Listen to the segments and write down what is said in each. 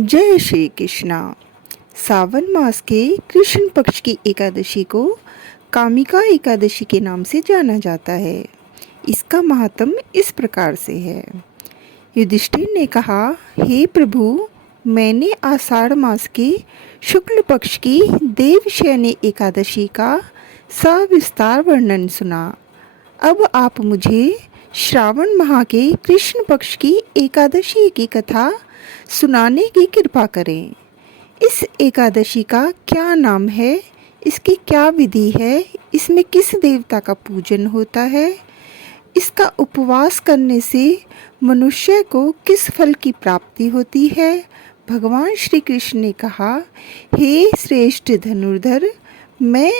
जय श्री कृष्णा। सावन मास के कृष्ण पक्ष की एकादशी को कामिका एकादशी के नाम से जाना जाता है। इसका महात्म्य इस प्रकार से है। युधिष्ठिर ने कहा, हे प्रभु, मैंने आषाढ़ मास के शुक्ल पक्ष की देवशयनी एकादशी का सविस्तार वर्णन सुना। अब आप मुझे श्रावण माह के कृष्ण पक्ष की एकादशी की कथा सुनाने की कृपा करें। इस एकादशी का क्या नाम है, इसकी क्या विधि है, इसमें किस देवता का पूजन होता है, इसका उपवास करने से मनुष्य को किस फल की प्राप्ति होती है। भगवान श्री कृष्ण ने कहा, हे श्रेष्ठ धनुर्धर, मैं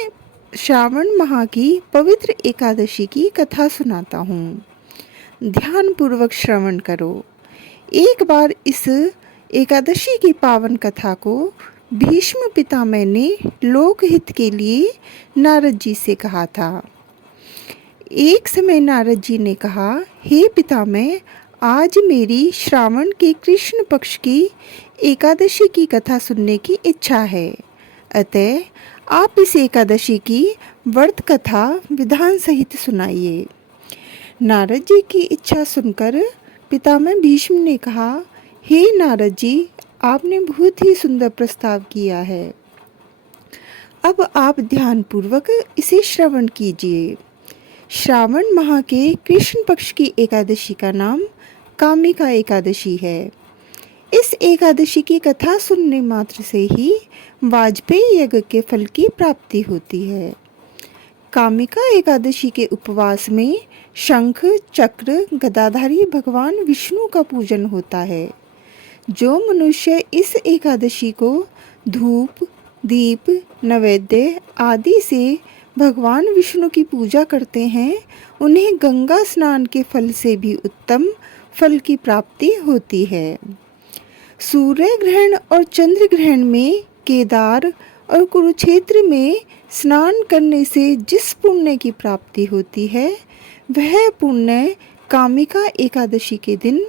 श्रावण माह की पवित्र एकादशी की कथा सुनाता हूँ। ध्यानपूर्वक श्रवण करो। एक बार इस एकादशी की पावन कथा को भीष्म पितामह ने लोकहित के लिए नारद जी से कहा था। एक समय नारद जी ने कहा, हे पितामह, आज मेरी श्रावण के कृष्ण पक्ष की एकादशी की कथा सुनने की इच्छा है। अतः आप इस एकादशी की व्रत कथा विधान सहित सुनाइए। नारद जी की इच्छा सुनकर पितामह भीष्म ने कहा, हे नारद जी, आपने बहुत ही सुंदर प्रस्ताव किया है। अब आप ध्यानपूर्वक इसे श्रवण कीजिए। श्रावण माह के कृष्ण पक्ष की एकादशी का नाम कामिका एकादशी है। इस एकादशी की कथा सुनने मात्र से ही वाजपेयी यज्ञ के फल की प्राप्ति होती है। कामिका एकादशी के उपवास में शंख, चक्र, गदाधारी भगवान विष्णु का पूजन होता है। जो मनुष्य इस एकादशी को धूप, दीप, नैवेद्य आदि से भगवान विष्णु की पूजा करते हैं, उन्हें गंगा स्नान के फल से भी उत्तम फल की प्राप्ति होती है। सूर्य ग्रहण और चंद्र ग्रहण में केदार और कुरुक्षेत्र में स्नान करने से जिस पुण्य की प्राप्ति होती है, वह पुण्य कामिका एकादशी के दिन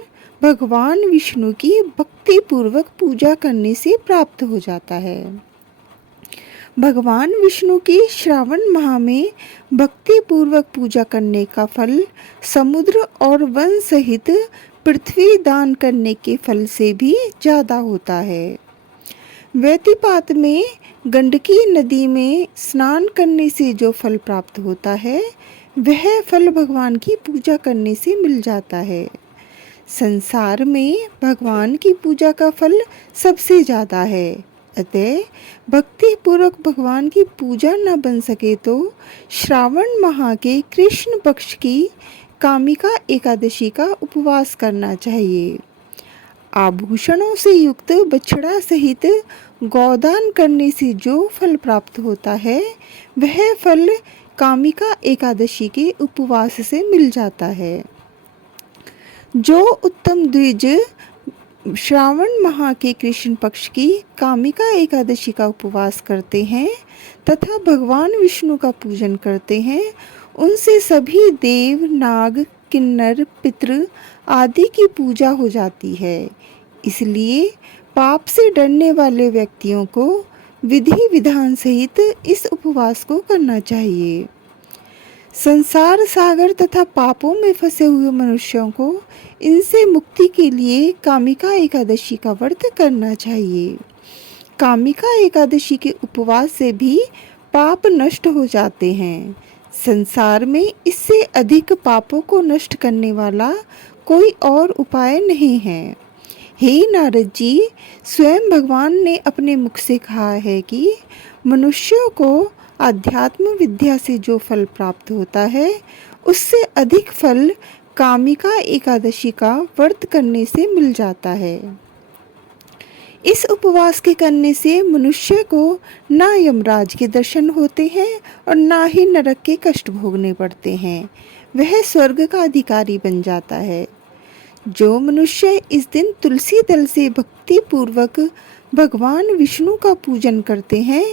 भगवान विष्णु की भक्ति पूर्वक पूजा करने से प्राप्त हो जाता है। भगवान विष्णु की श्रावण माह में भक्ति पूर्वक पूजा करने का फल समुद्र और वन सहित पृथ्वी दान करने के फल से भी ज़्यादा होता है। व्यतिपात में गंडकी नदी में स्नान करने से जो फल प्राप्त होता है, वह फल भगवान की पूजा करने से मिल जाता है। संसार में भगवान की पूजा का फल सबसे ज़्यादा है। अतः भक्ति पूर्वक भगवान की पूजा न बन सके तो श्रावण माह के कृष्ण पक्ष की कामिका एकादशी का उपवास करना चाहिए। आभूषणों से युक्त बछड़ा सहित गौदान करने से जो फल प्राप्त होता है, वह फल कामिका एकादशी के उपवास से मिल जाता है। जो उत्तम द्विज श्रावण माह के कृष्ण पक्ष की कामिका एकादशी का उपवास करते हैं तथा भगवान विष्णु का पूजन करते हैं, उनसे सभी देव, नाग, किन्नर, पितृ आदि की पूजा हो जाती है। इसलिए पाप से डरने वाले व्यक्तियों को विधि विधान सहित इस उपवास को करना चाहिए। संसार सागर तथा पापों में फंसे हुए मनुष्यों को इनसे मुक्ति के लिए कामिका एकादशी का व्रत करना चाहिए। कामिका एकादशी के उपवास से भी पाप नष्ट हो जाते हैं। संसार में इससे अधिक पापों को नष्ट करने वाला कोई और उपाय नहीं है। हे नारद जी, स्वयं भगवान ने अपने मुख से कहा है कि मनुष्यों को आध्यात्म विद्या से जो फल प्राप्त होता है, उससे अधिक फल कामिका एकादशी का व्रत करने से मिल जाता है। इस उपवास के करने से मनुष्य को ना यमराज के दर्शन होते हैं और ना ही नरक के कष्ट भोगने पड़ते हैं। वह स्वर्ग का अधिकारी बन जाता है। जो मनुष्य इस दिन तुलसी दल से भक्ति पूर्वक भगवान विष्णु का पूजन करते हैं,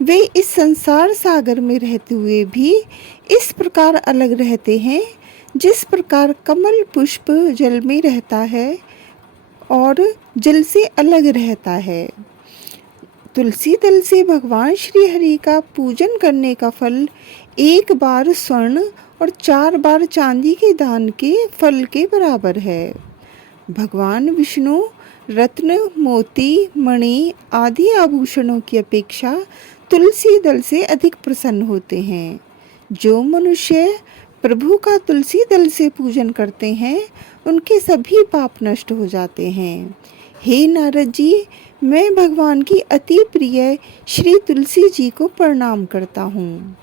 वे इस संसार सागर में रहते हुए भी इस प्रकार अलग रहते हैं जिस प्रकार कमल पुष्प जल में रहता है और जल से अलग रहता है। तुलसी दल से भगवान श्री हरि का पूजन करने का फल 1 बार स्वर्ण और 4 बार चांदी के दान के फल के बराबर है। भगवान विष्णु रत्न, मोती, मणि आदि आभूषणों की अपेक्षा तुलसी दल से अधिक प्रसन्न होते हैं। जो मनुष्य प्रभु का तुलसी दल से पूजन करते हैं, उनके सभी पाप नष्ट हो जाते हैं। हे नारद जी, मैं भगवान की अति प्रिय श्री तुलसी जी को प्रणाम करता हूँ।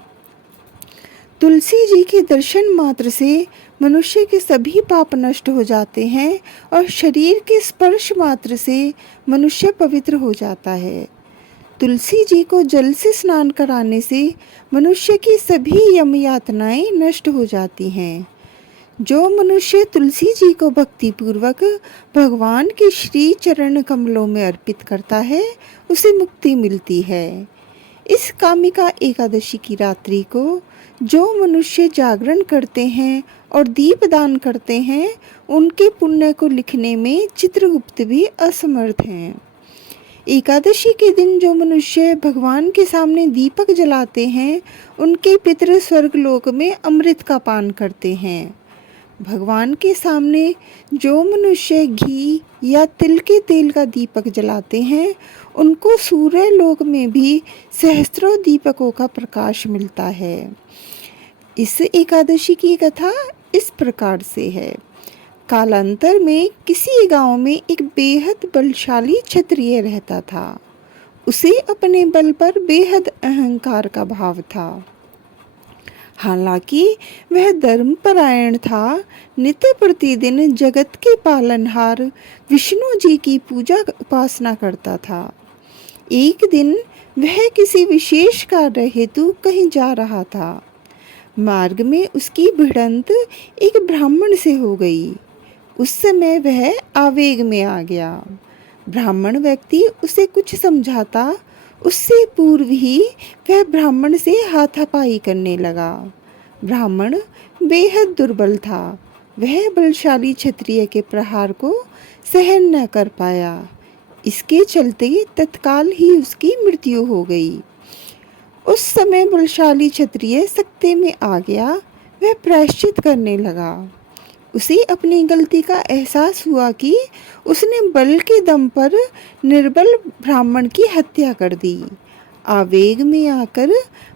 तुलसी जी के दर्शन मात्र से मनुष्य के सभी पाप नष्ट हो जाते हैं और शरीर के स्पर्श मात्र से मनुष्य पवित्र हो जाता है। तुलसी जी को जल से स्नान कराने से मनुष्य की सभी यम यातनाएं नष्ट हो जाती हैं। जो मनुष्य तुलसी जी को भक्ति पूर्वक भगवान के श्री चरण कमलों में अर्पित करता है, उसे मुक्ति मिलती है। इस कामिका एकादशी की रात्रि को जो मनुष्य जागरण करते हैं और दीपदान करते हैं, उनके पुण्य को लिखने में चित्रगुप्त भी असमर्थ हैं। एकादशी के दिन जो मनुष्य भगवान के सामने दीपक जलाते हैं, उनके पितृ स्वर्गलोक में अमृत का पान करते हैं। भगवान के सामने जो मनुष्य घी या तिल के तेल का दीपक जलाते हैं, उनको सूर्य लोक में भी सहस्त्रों दीपकों का प्रकाश मिलता है। इस एकादशी की कथा इस प्रकार से है। कालांतर में किसी गांव में एक बेहद बलशाली क्षत्रिय रहता था। उसे अपने बल पर बेहद अहंकार का भाव था। हालांकि वह धर्मपरायण था, नित्य प्रतिदिन जगत के पालनहार विष्णु जी की पूजा उपासना करता था। एक दिन वह किसी विशेष कार्य हेतु कहीं जा रहा था। मार्ग में उसकी भिड़ंत एक ब्राह्मण से हो गई। उस समय वह आवेग में आ गया। ब्राह्मण व्यक्ति उसे कुछ समझाता, उससे पूर्व ही वह ब्राह्मण से हाथापाई करने लगा। ब्राह्मण बेहद दुर्बल था। वह बलशाली क्षत्रिय के प्रहार को सहन न कर पाया। इसके चलते तत्काल ही उसकी मृत्यु हो गई। उस समय बलशाली क्षत्रिय सकते में आ गया। वह प्रायश्चित करने लगा। उसे अपनी गलती का एहसास हुआ कि उसने बल के दम पर निर्बल ब्राह्मण की हत्या कर दी। आवेग में आकर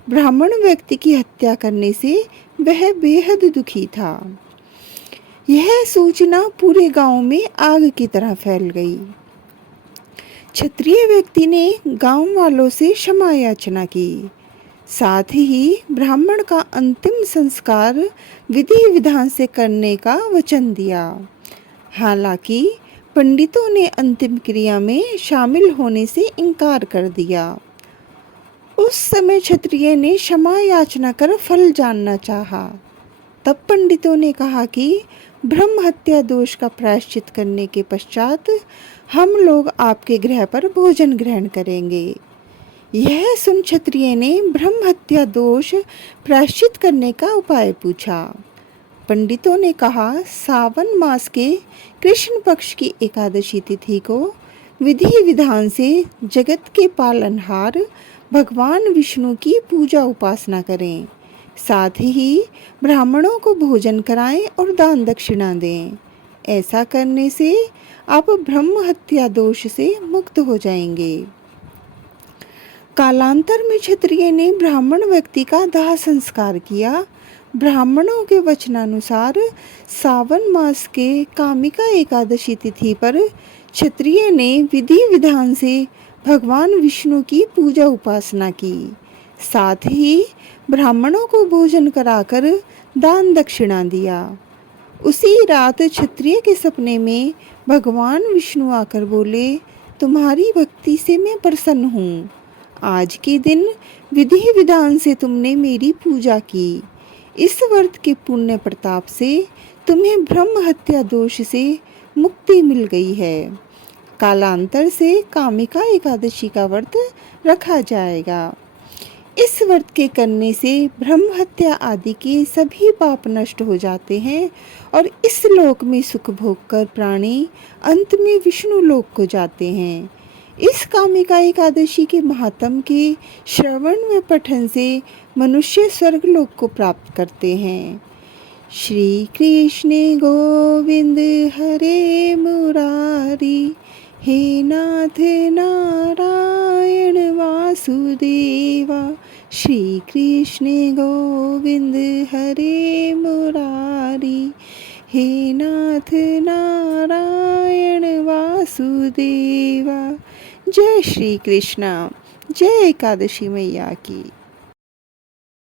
ब्राह्मण व्यक्ति की हत्या करने से वह बेहद दुखी था। यह सूचना पूरे गांव में आग की तरह फैल गई। क्षत्रिय व्यक्ति ने गांव वालों से क्षमा याचना की। साथ ही ब्राह्मण का अंतिम संस्कार विधि विधान से करने का वचन दिया। हालांकि पंडितों ने अंतिम क्रिया में शामिल होने से इनकार कर दिया। उस समय क्षत्रिय ने क्षमा याचना कर फल जानना चाहा। तब पंडितों ने कहा कि ब्रह्म हत्या दोष का प्रायश्चित करने के पश्चात हम लोग आपके गृह पर भोजन ग्रहण करेंगे। यह सुन क्षत्रिय ने ब्रह्म हत्या दोष प्रायश्चित करने का उपाय पूछा। पंडितों ने कहा, सावन मास के कृष्ण पक्ष की एकादशी तिथि को विधि विधान से जगत के पालनहार भगवान विष्णु की पूजा उपासना करें। साथ ही ब्राह्मणों को भोजन कराएं और दान दक्षिणा दें। ऐसा करने से आप ब्रह्म हत्या दोष से मुक्त हो जाएंगे। कालांतर में क्षत्रिय ने ब्राह्मण व्यक्ति का दाह संस्कार किया। ब्राह्मणों के वचनानुसार सावन मास के कामिका एकादशी तिथि पर क्षत्रिय ने विधि विधान से भगवान विष्णु की पूजा उपासना की। साथ ही ब्राह्मणों को भोजन कराकर दान दक्षिणा दिया। उसी रात क्षत्रिय के सपने में भगवान विष्णु आकर बोले, तुम्हारी भक्ति से मैं प्रसन्न हूँ। आज के दिन विधि विधान से तुमने मेरी पूजा की। इस व्रत के पुण्य प्रताप से तुम्हें ब्रह्म हत्या दोष से मुक्ति मिल गई है। कालांतर से कामिका एकादशी का व्रत रखा जाएगा। इस व्रत के करने से ब्रह्म हत्या आदि के सभी पाप नष्ट हो जाते हैं और इस लोक में सुख भोग कर प्राणी अंत में विष्णु लोक को जाते हैं। इस कामिका एकादशी के महात्म के श्रवण व पठन से मनुष्य स्वर्ग लोक को प्राप्त करते हैं। श्री कृष्ण गोविंद हरे मुरारी, हे नाथ नारायण वासुदेवा। श्री कृष्ण गोविंद हरे मुरारी, हे नाथ नारायण वासुदेवा। जय श्री कृष्ण। जय एकादशी मैया की।